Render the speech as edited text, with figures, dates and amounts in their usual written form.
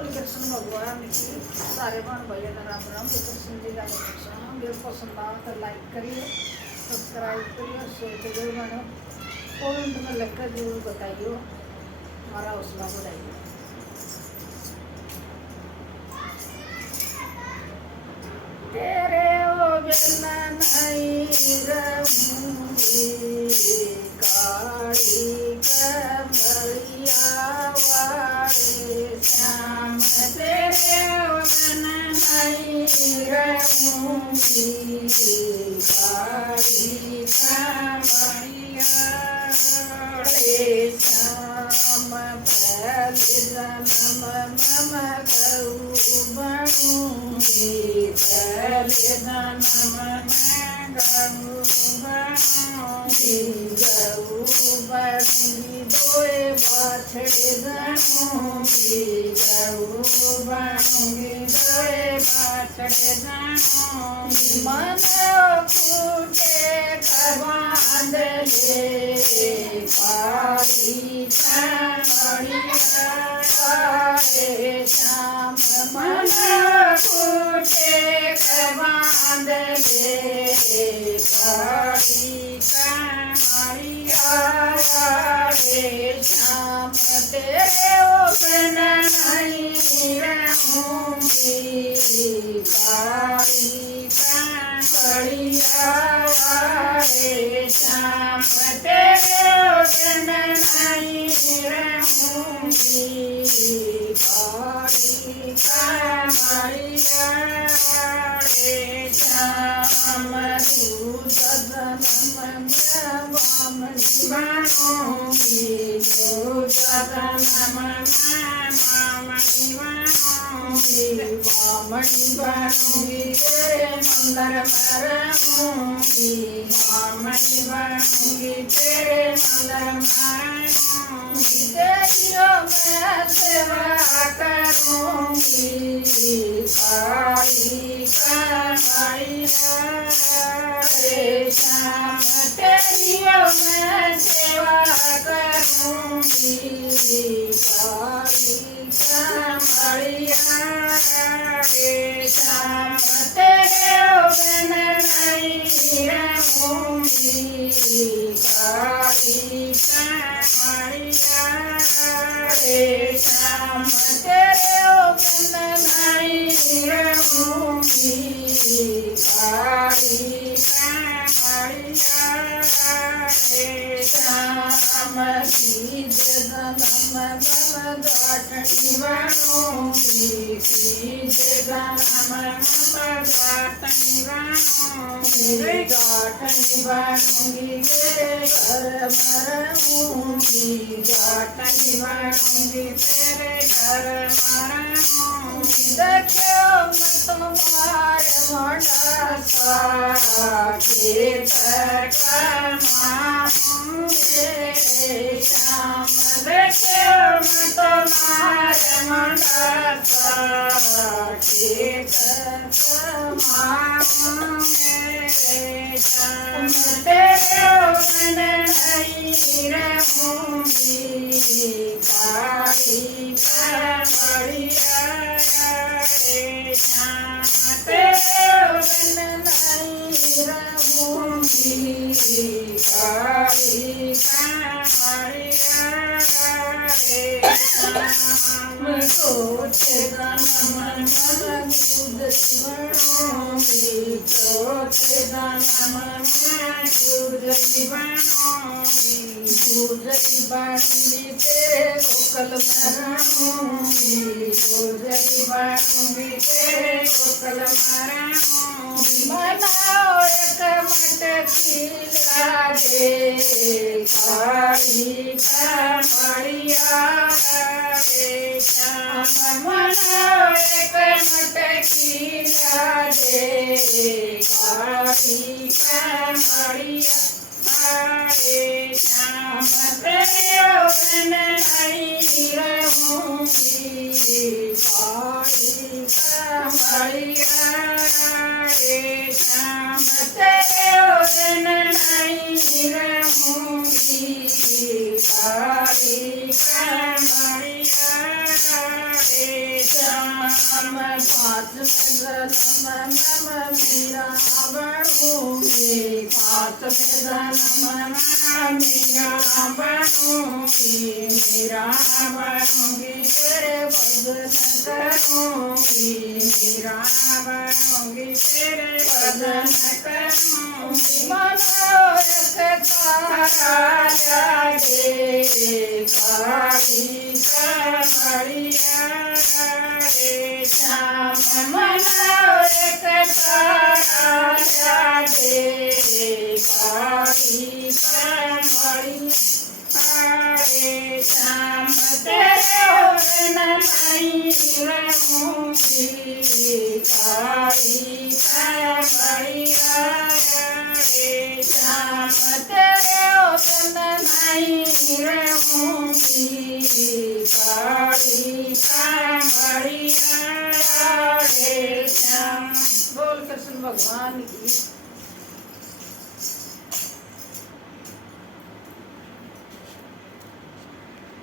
बोली कृष्ण भगवान की सारे भाण भैया का राम राम। तो कृष्ण जी का कृष्ण मेरे पसंद आवा तो लाइक करिए, सब्सक्राइब करिए, शेयर करिए, मैंने कमेंट में लिखकर जरूर बताइए, हमारा हौसला बढ़ाइए। तेरे ओ बिना नहीं रहूंगी, काली कमलिया वाले श्याम। तेरे ओ बिना नहीं रहूंगी, काली कमलिया वाले श्याम। पहले जन्म मम गौ बनूंगी, पहले जन्म में गौ बनूंगी, गौ बनूंगी दोए बाछड़े जनूंगी, गौ बनूंगी दोए बाछड़े जनूंगी। मन फूटे बांध ले काली कमलिया रे श्याम। मन फूटे बांध ले काली कमलिया रे श्याम। तेरे ओ बिना नहीं रहूंगी, काली कमलिया रे श्याम। तेरे ओ बिना नहीं रहूंगी, काली कमलिया रे श्याम। दूध जन्म में बामनी बनूंगी, दूध जन्म में बामनी बनूंगी, बामनी बनूंगी तेरे मंदिर में रहूंगी, बामनी बनूंगी तेरे मंदिर में रहूंगी। तेरियों मैं सेवा करूंगी, काली कमलिया रे श्याम। तेरियों मैं सेवा करूंगी, काली कमलिया रे श्याम। तेरे ओ बिना नहीं रहूंगी, काली कमलिया रे श्याम। तेरे ओ बिना नहीं रहूंगी, काली कमलिया रे श्याम। तीज जन्म मम गाठनी बनूंगी, तीज जन्म मम गाठनी बनूंगी, गाठनी बनूंगी तेरे घर में रहूंगी, गाठनी बनूंगी तेरे घर में रहूंगी। देखो मैं तुम्हारे मोटा सा खेत कमाऊंगी रे श्याम। देखो मैं तुम्हारे मोटा सा खेत कमाऊंगी रे श्याम। तेरे ओ बिना नहीं रहूंगी, काली कमलिया रे श्याम। तेरे ओ बिना नहीं रहूंगी, काली कमलिया रे श्याम। चौथे जन्म में दूध बनूंगी, चौथे जन्म में दूध बनूंगी, दूध बनूंगी तेरे गोकुल में रहूंगी, दूध बनूंगी तेरे गोकुल में रहूंगी। बनाओ एक मटकी लागे, काली कमलिया रे श्याम। बनाओ एक मटकी लागे, काली कमलिया रे श्याम। तेरे ओ बिना नहीं रहूंगी, काली कमलिया रे श्याम। तेरे ओ बिना नहीं रहूंगी, काली कमलिया रे कांच में जन्म मैं मीरा बनूंगी, कांच में जन्म मैं मीरा बनूंगी, मीरा बनूंगी तेरे भजन करूंगी, मीरा बनूंगी तेरे भजन करूंगी। मनो एक तारा जागे काली कमरिया रे श्याम, मनो एक तारा जागे काली कमरिया रे श्याम, तेरे बिन नहीं रहूंगी काली कमरिया रे श्याम, तेरे बिन नहीं रहूंगी काली कमरिया रे श्याम। बोल कृष्ण भगवान की।